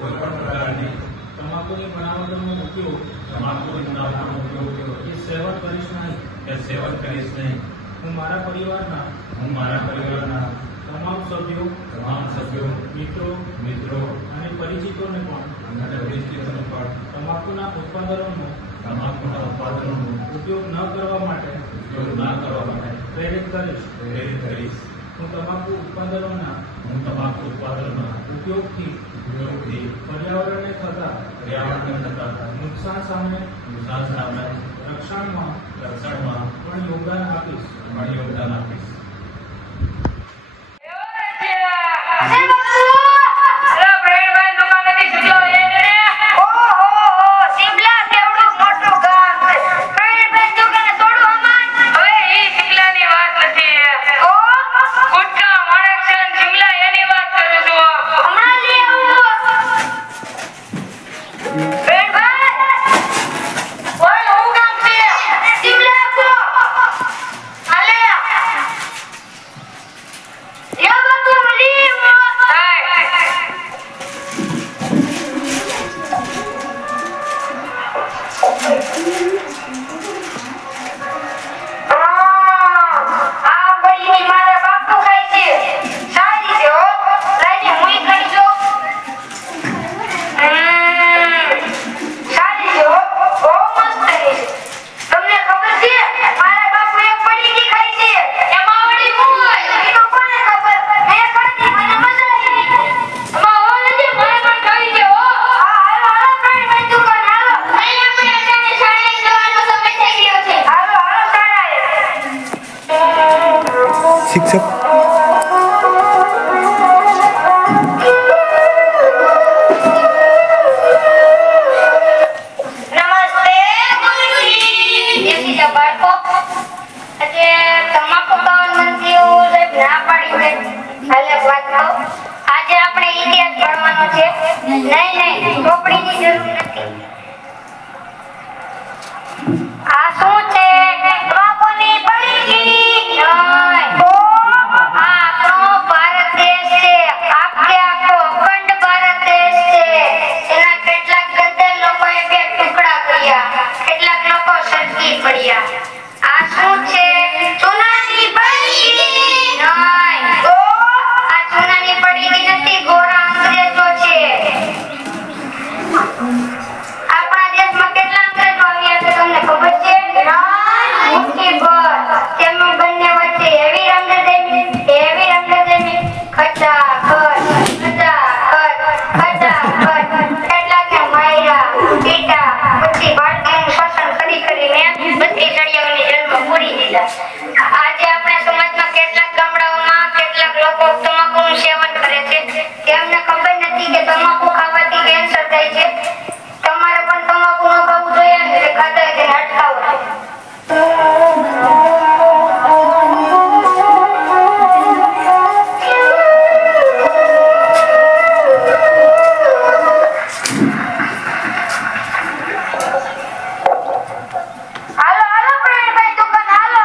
કોઈપણ પ્રકારની તમાકુની બનાવટનો ઉપયોગ કે સેવન કરીશ નહીં. હું મારા પરિવારના તમામ સભ્યો, મિત્રો અને પરિચિતોને પણ તમાકુના ઉત્પાદનોનો ઉપયોગ ન કરવા માટે પ્રેરિત કરીશ. હું તમાકુ ઉત્પાદનોના ઉપયોગથી પર્યાવરણને થતા નુકસાન સામે રક્ષણમાં પણ યોગદાન આપીશ. શિક્ષક આજે આપણે ઇતિહાસ ભણવાનો છે. નહીં ચોપડીની જરૂર નથી. આ શું છે? બાપુની પડીકી. આ તો ભારત દેશ છે. આખે આખો અખંડ ભારત દેશ છે. એના કેટલાક ગદ્દાર લોકોએ બે ટુકડા કર્યા, કેટલાક લોકો સરકી પડ્યા. આ શું છે? સોનાની પડીકી. આ સોનાની પડીકી નથી, ગોરા અંગ્રેજો છે. આપણા દેશમાં કેટલા અંગ્રેજો આવ્યા છે તમને ખબર છે? મુઠ્ઠીભર. તેમની બંને વચ્ચે એવી રંગદેમી કેટલાકને માર્યા, પીટા, બધી ભારતીયોનું શોષણ કરીને બધી સળિયાઓની જેલમાં પૂરી દીધા. આજે આપણે સમાજમાં કેટલાક ગામડાઓમાં કેટલાક લોકો તમાકુનું સેવન કરે છે. તેમને ખબર નથી કે તમાકુ ખાવાથી કેન્સર થાય છે. તમારે પણ તમાકુ ન ખાવું જોઈએ અને ખાતા તેને અટકાવવું જોઈએ. હાલો પ્રેમભાઈ દુકાન, હાલો.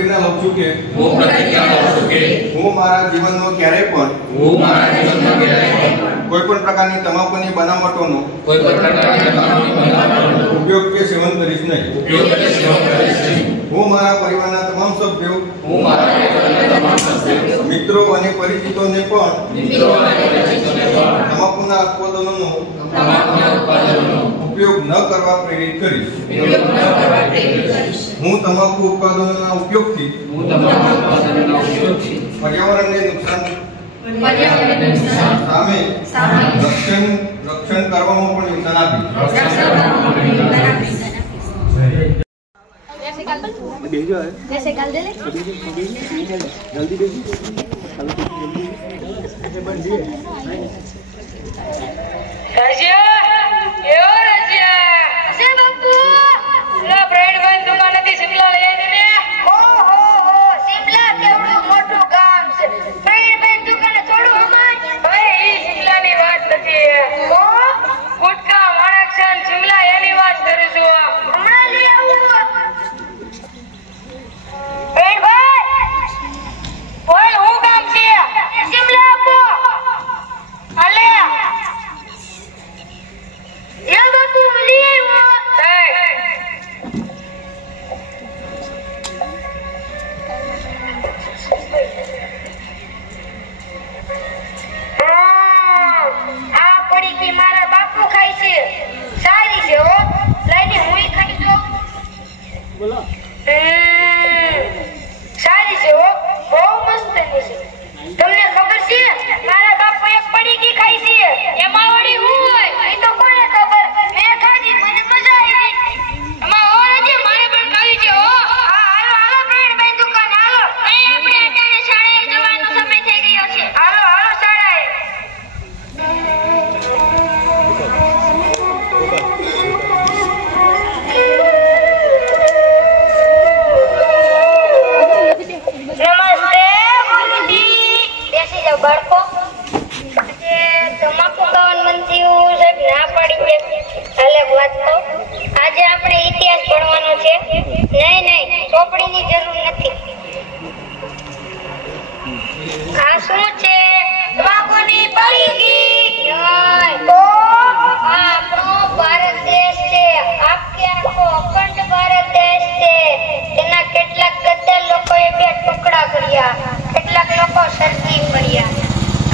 પ્રતિજ્ઞા લઉં છું કે હું મારા જીવનનો ક્યારેય પણ કોઈ પણ પ્રકારની તમાકુની બનાવટોનો ઉપયોગ કે સેવન કરીશ નહીં. હું મારા પરિવારના તમામ સભ્યો મિત્રો અને પરિચિતોને પણ તમાકુના ઉત્પાદનોનો ઉપયોગ ન કરવા પ્રેરિત કરીશ. હું તમાકુ ઉત્પાદનોના ઉપયોગથી પર્યાવરણને નુકસાન સામે રક્ષણ કરવામાં પણ યોગદાન આપીશ. कैसे काल दे ले जल्दी बेजी રજિયા એઓ રજિયા સે બાપુ લા બ્રેડ બન દુકાનેથી સિમલા લઈ આવી ને હો સિમલા કેવડું મોટું ગામ છે બ્રેડ બન દુકાને થોડું અમાર હવે ઈ સિમલાની વાત નથી હો ગુટકા માણકસન સિમલા એની વાત કરું છું હમણાં લઈ આવું બ્રેડ ભાઈ બોલ હું ગામ છે સિમલા આપો અલે ये बापू मिलिए वो આ પડી કે મારા બાપુ ખાય છે સારી છે હો લઈને હુંય ખાઈ જો બોલો સારી છે હો બહુ મસ્ત છે તમને ખબર છે મારા બાપુ એક પડી કે ખાય છે એમાં વળી હું હોય એ તો કોને ખબર મેં ખાધી મને મજા આવી એમાં ઓરજે મારે પણ ખાવી છે હો હાલો હાલો બ્રેડ ભાઈ દુકાન હાલો અહીં આપણે અત્યારે શાળાએ જવાનો સમય થઈ ગયો છે હાલો હાલો શાળાએ નમસ્તે ગુરુજી બેસી જાઓ બાળકો તમાકુ ખાવાનું મન થયું સાહેબ ના પાડી છે હાલે વાત તો આજે આપણે ઇતિહાસ ભણવાનો છે નહીં ચોપડીની જરૂર નથી આ શું છે તમાકુની પડીકી તો આપણો ભારત દેશ છે આખો અખંડ ભારત દેશ છે એના કેટલાક ગદ્દાર લોકોએ બે ટુકડા કર્યા કેટલાક લોકો સરકી કર્યા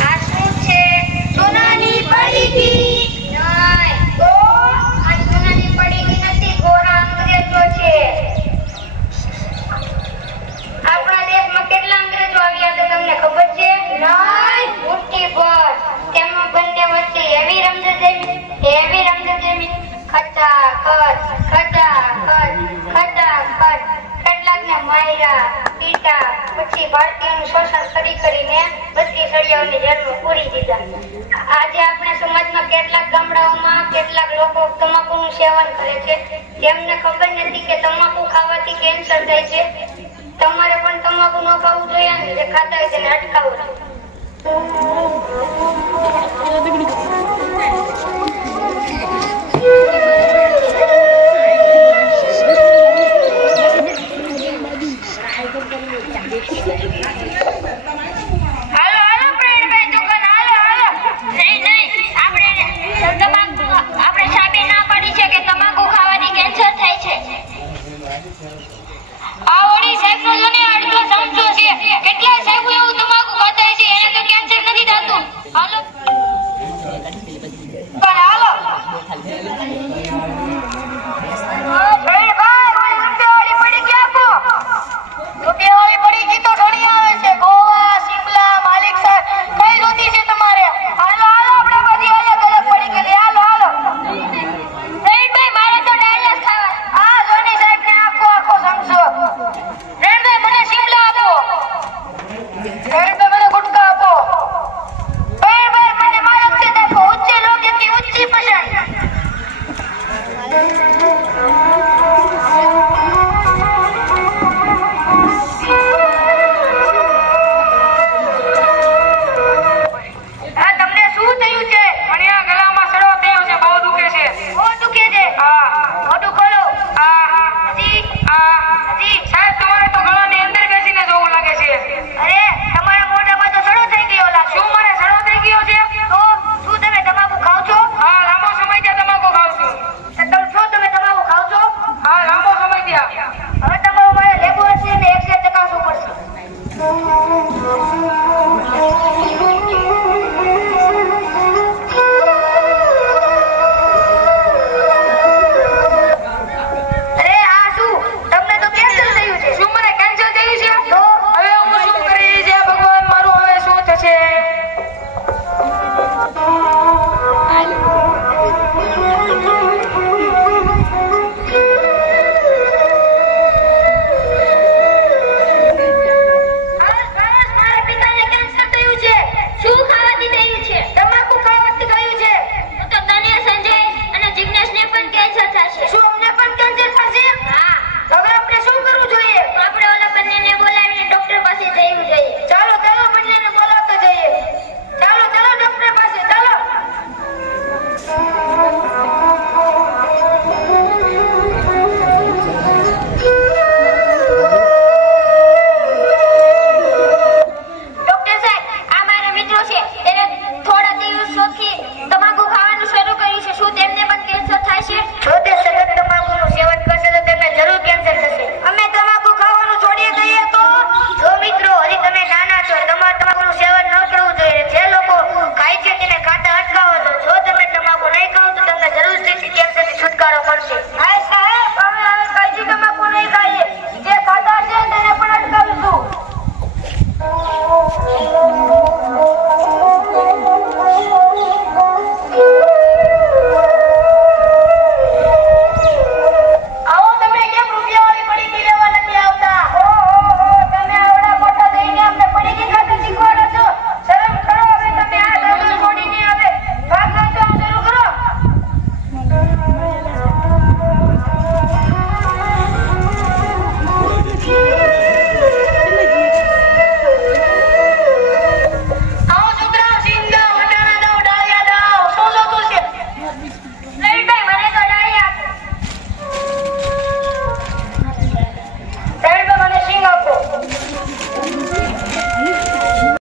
આ શું છે સોનાની પડીકી નહીં તો આ સોનાની પડીકી નથી ગોરા અંગ્રેજો છે આપણા દેશમાં કેટલા અંગ્રેજો આવ્યા હતા તમને ખબર છે નહીં મુઠ્ઠી ભર તેમાં બંને વચ્ચે એવી રમઝટ જેવી ખટાખટ કેટલાકને માર્યા પીટા પછી ભારતીયોનું શોષણ કરીને બધી સળિયાઓની જેલમાં પૂરી દીધા આજે આપણે સમાજમાં કેટલાક ગામડાઓમાં કેટલાક લોકો તમાકુનું સેવન કરે છે તેમને ખબર નથી કે તમાકુ ખાવાથી કેન્સર થાય છે તમારે પણ તમાકુ ન ખાવું જોઈએ અને જે ખાતા હોય તેને અટકાવવું જોઈએ